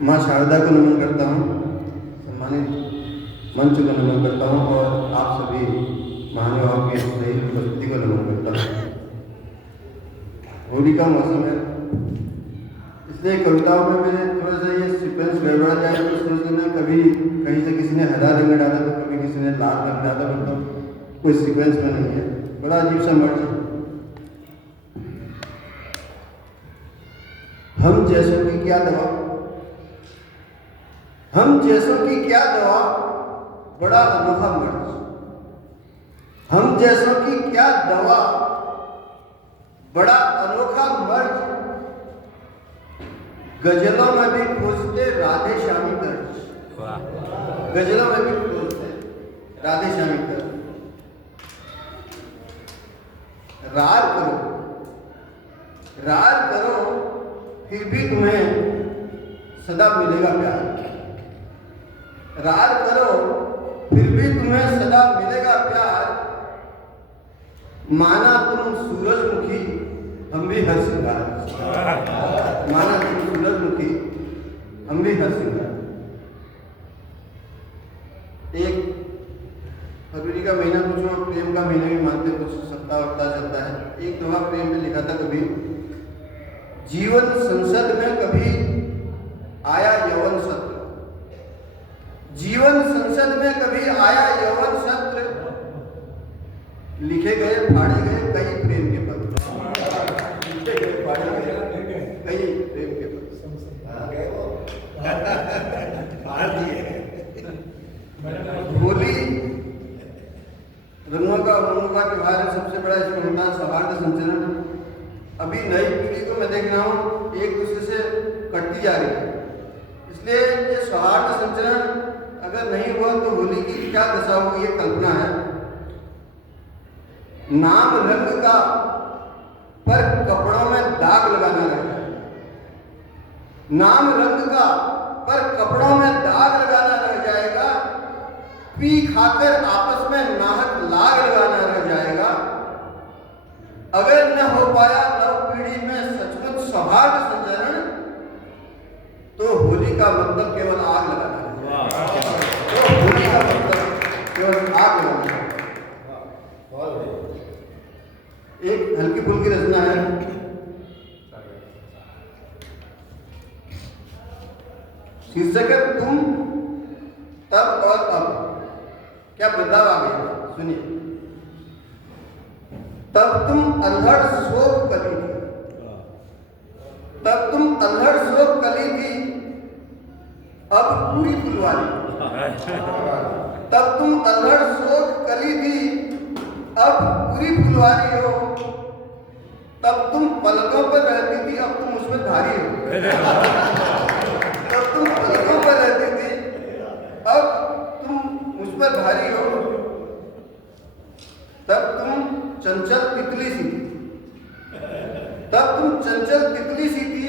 माँ शारदा को नमन करता हूँ, सम्मानित मंच को नमन करता हूँ और आप सभी महानुभाव की सही उपस्थिति को नमन करता हूँ। होली का मौसम है, इसलिए कविताओं में मैंने थोड़ा सा ये सीक्वेंस गड़बड़ा जाए तो सोच में कभी कहीं से किसी ने हरा रंग डाला तो कभी किसी ने लाल रंग डाला, मतलब कोई सीक्वेंस में नहीं है, बड़ा अजीब सा मर्ज है। हम जैसों की क्या दवा, हम जैसों की क्या दवा, बड़ा अनोखा मर्ज। हम जैसों की क्या दवा, बड़ा अनोखा मर्ज। गजलों में भी खोजते राधे श्यामी तर्ज, गजलों में भी खोजते राधे श्यामी तर्ज। रार करो, रार करो, फिर भी तुम्हें सदा मिलेगा प्यार। रार करो, फिर भी तुम्हें सदा मिलेगा प्यार। माना तुम सूरजमुखी, हम भी हर सिंगार। माना तुम सूरजमुखी, हम भी हर सिंगार। एक फरवरी का महीना कुछ लोग प्रेम का महीना भी मानते, कुछ सप्ताह वप्ताह चलता है। एक दोहा प्रेम में लिखा था कभी, जीवन संसद में कभी आया यौवन सत्र। जीवन संसद में कभी आया यौवन सत्र, लिखे गए फाड़े गए कई प्रेम के पत्र। लिखे गए फाड़े गए कई प्रेम के पत्र। होली रंगों का उमंगों का त्योहार है, सबसे बड़ा इसमें होता है सौहार्द संचरण। अभी नई पीढ़ी को मैं देख रहा हूँ एक दूसरे से कटती जा रही है, इसलिए ये सौहार्द संचरण अगर नहीं हुआ तो होली की क्या दशा होगी ये कल्पना है। नाम रंग का पर कपड़ों में दाग लगाना रह जाए, नाम रंग का पर कपड़ों में दाग लगाना रह जाएगा। पी खाकर आपस में नाहक लाग लगाना रह जाएगा। अगर न हो पाया नव पीढ़ी में सचमुच सौहार्द संचरण, तो होली का मतलब केवल आग लगाना है। तो होली का मतलब केवल आग लगाना है। एक हल्की फुल्की रचना है, शीर्षक है तुम तब और अब। क्या बदलाव आ गया सुनिए। तब तुम अल्हड़ शोक कली थी, तब तुम अल्हड़ शोक कली थी, अब पूरी फुलवारी। तब तुम अल्हड़ शोक कली थी, अब पूरी फुलवारी हो। तब तुम पलकों पर रहती थी, अब तुम उसमें धारी हो। तब तुम पलकों पर रहती थी, अब तुम मुझ पर भारी हो। तब तुम चंचल तितली सी थी, तब तुम चंचल तितली सी थी,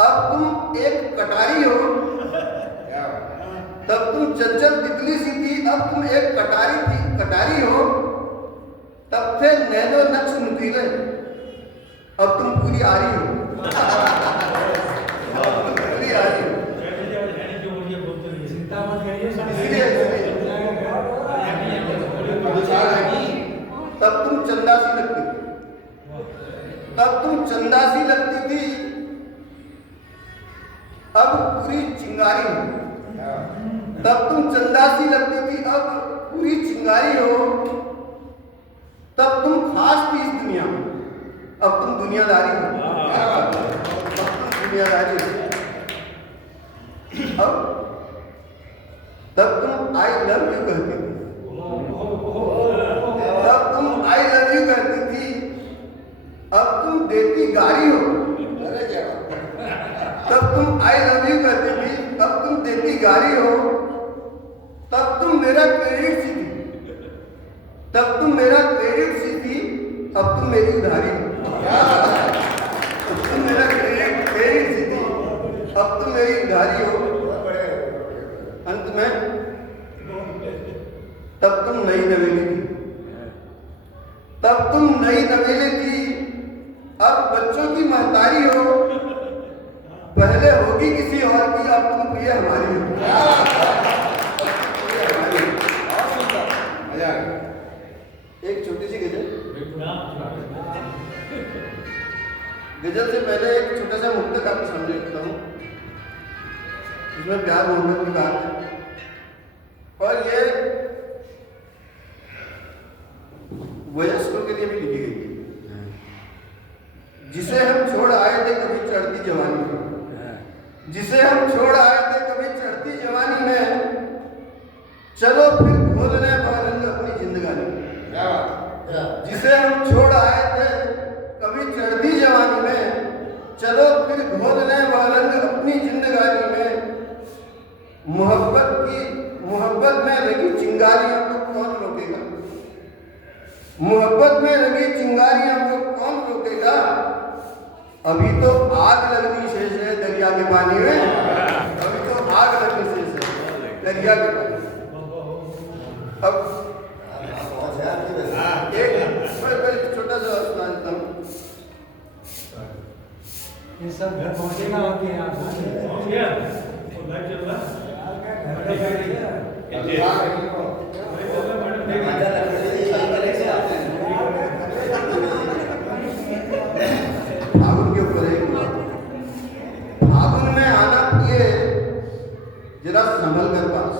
अब तुम एक कटारी हो। तब तुम चंचल तितली सी थी, अब तुम एक कटारी हो। तब थे नैनो नक्श नुकीले, अब तुम पूरी आरी हो। पूरी आरी हो। तब तुम चंदा सी लगती थी, तब तुम चंदा सी लगती थी, अब पूरी चिंगारी हो। तब तुम चंदा सी लगती थी, अब पूरी चिंगारी हो। तब तुम खास थी इस दुनिया में, अब तुम दुनियादारी हो। अब तुम दुनियादारी हो। अब तब तुम आई लव यू कहती थी, तब तुम आई लव यू कहती थी, अब तुम देती गारी हो। तब तुम आई लव यू कहती थी, अब तुम देती गारी हो। तब तुम मेरा क्रेडिट सी थी, तब तुम मेरा क्रेडिट सी थी, अब तुम मेरी उधारी हो। तब तुम मेरा क्रेडिट सी थी, अब तुम मेरी उधारी हो। अंत में तब तुम नई नवेली थी, तब तुम नई नवेली थी, अब बच्चों की महतारी हो। पहले होगी किसी और गजल से पहले एक छोटा सा मुक्तक आपके सामने रखता हूँ, इसमें प्यार मोहब्बत की बात है और ये वयस्कों के लिए भी लिखी गई है। जिसे हम छोड़ आए थे कभी चढ़ती जवानी में, जिसे हम छोड़ आए थे कभी चढ़ती जवानी में, चलो फिर घोलने रंग अपनी जिंदगानी में। जिसे हम छोड़ आए थे कभी चढ़ती जवानी में, चलो फिर घोलने रंग अपनी जिंदगानी में। मोहब्बत में लगी चिंगारियों को कौन रोकेगा, मोहब्बत में लगी चिंगारियों को कौन रोकेगा। अभी तो आग लगनी शेष है दरिया के पानी में, अभी तो आग लगनी शेष है दरिया के पानी में। अब एक छोटा सा सुना देता हूँ। ये सब घर पहुंचेगा आपके यहाँ पहुंच गया और लाइव चल रहा है। फागुन के ऊपर है, फागुन में आना प्रिय जरा संभल कर पास,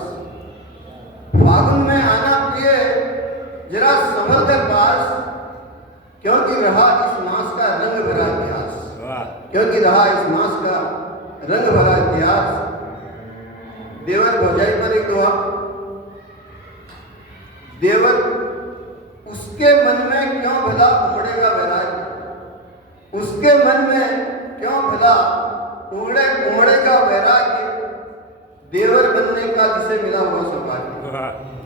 फागुन में आना प्रिय जरा संभल कर पास, क्योंकि रहा इस मास का रंग भरा इतिहास, क्योंकि रहा इस मास का रंग भरा इतिहास। देवर भौजाई पर एक दुआ, देवर उसके मन में क्यों भला उमड़ेगा वैराग्य, उसके मन में क्यों भला उमड़ेगा वैराग्य। देवर बनने का जिसे मिला हुआ सौभाग्य,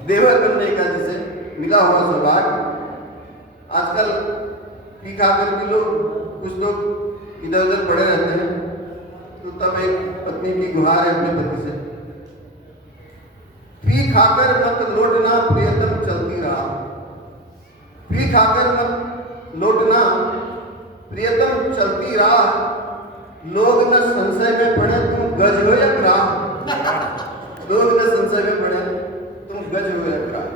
देवर बनने का जिसे मिला हुआ सौभाग्य। आजकल पी खाकर भी लोग, कुछ लोग इधर उधर पड़े रहते हैं, तो तब एक पत्नी की गुहार है अपने पति से, पी खाकर मत लौटना प्रियतम चलती रहा, पी खाकर मत लौटना प्रियतम चलती रहा। लोग न संशय में पड़े तुम गज हो या ग्राह, लोग न संशय में पड़े तुम गज हो या ग्राह।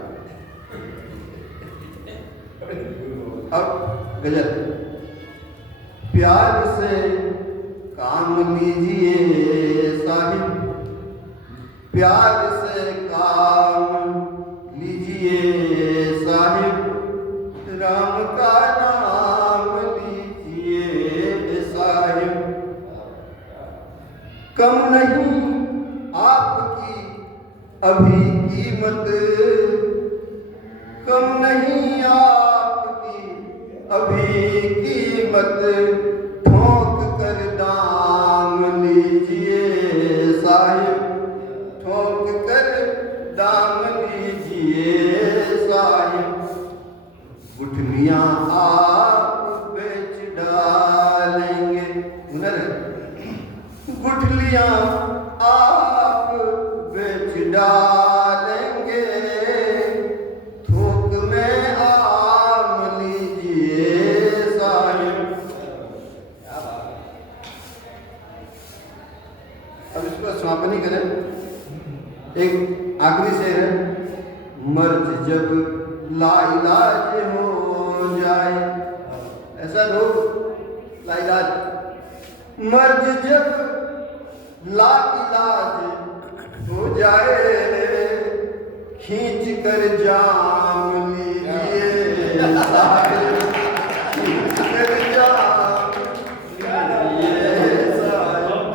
अब गजल। प्यार से काम लीजिए साहिब, प्यार से काम लीजिए साहिब, राम का नाम लीजिए साहिब। कम नहीं आपकी अभी कीमत, कम नहीं आपकी अभी कीमत, ठोक कर दाम लीजिए साहिब, ठोक कर दाम लीजिए साहिब। गुठलियां आप बेच डालेंगे, हुनर गुठलियां आप बेच डालेंगे, थोक में आम लीजिए साहिब। अब इसको समापन ही करें। एक आखिरी शेर है। मर्ज जब लाइलाज हो जाए, ऐसा लोग लाइलाज, मर्ज जब लाइलाज हो जाए, खींच कर जाम लीजिए साहिब, खींच कर जाम लीजिए साहिब।